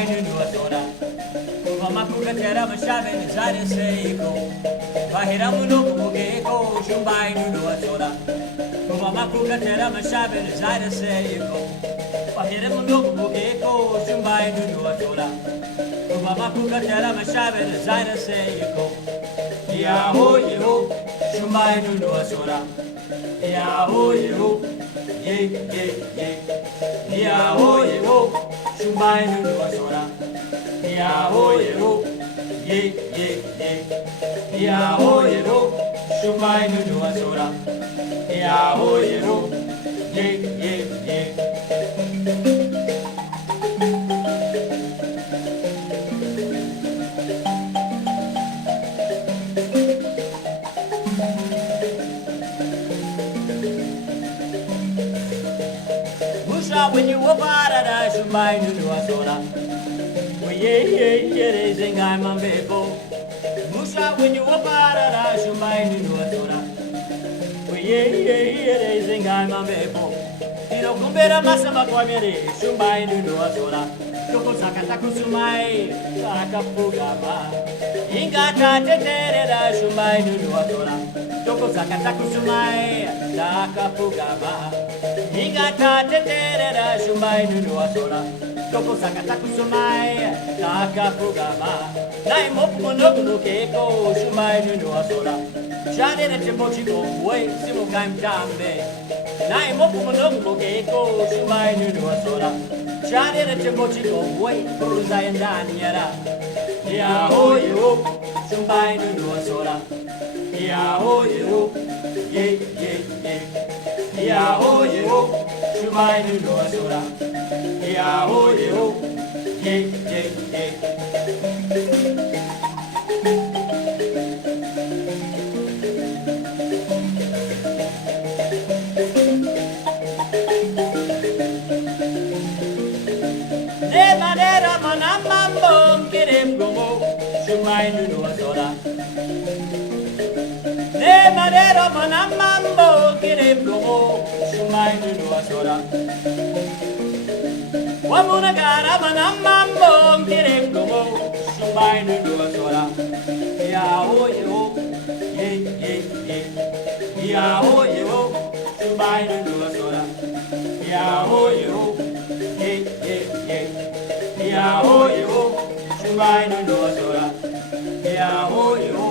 shumba inu asora. Mama kuka tera mashabe ni zare seiko. Bahira muno kumugeko shumba inu asora. Mama kuka tera mashabe ni zare seiko. Bahira muno kumugeko shumba inu asora. Mama kuka tera mashabe ni zare seiko. Yaho yeho shumba inu asora. Yaho yeho ye ye ye. Yaho yeho shumba inu asora. Yaho yeho ye ye ye. Yaho yeho shumba inu asora. Yaho yeho ye ye ye. When you were paradise, you might do a soda. Ye, sing I'm a bebo. Musha, when you were paradise, you might do a soda. Ye, sing I'm a bebo. You know, Kumbera Masama Kwamere, Shumbai do a soda. Toko Sakataku Sumai, Sakapugama. Ingata Tetere, Shumbai do a soda. Toko Sakataku Sumai, Sakapugama. Ingata tetere shumba inu asora. Toko sakataku sumai takapugama. Nai mopu no keko shumba inu asora. Chane de tembochi go way simu kaim jambe. Nai mopu no keko shumba inu asora. Chane de tembochi go way pruza endani yara. Yaho yo shumba inu asora. Yaho yo ye ye ye. Yaho yeho, shumba inu asora. Yaho yeho, ye ye ye. De manera manamambo kirem gomo, shumba inu asora. De manera manamambo kirem gomo. Shumba inu asora. Wamuna gara manamambo kirem gomo. Shumba inu asora. Yaho yeho, ye ye ye. Yaho yeho, shumba inu asora. Yaho yeho, ye ye ye. Yaho yeho, shumba inu asora. Yaho yeho.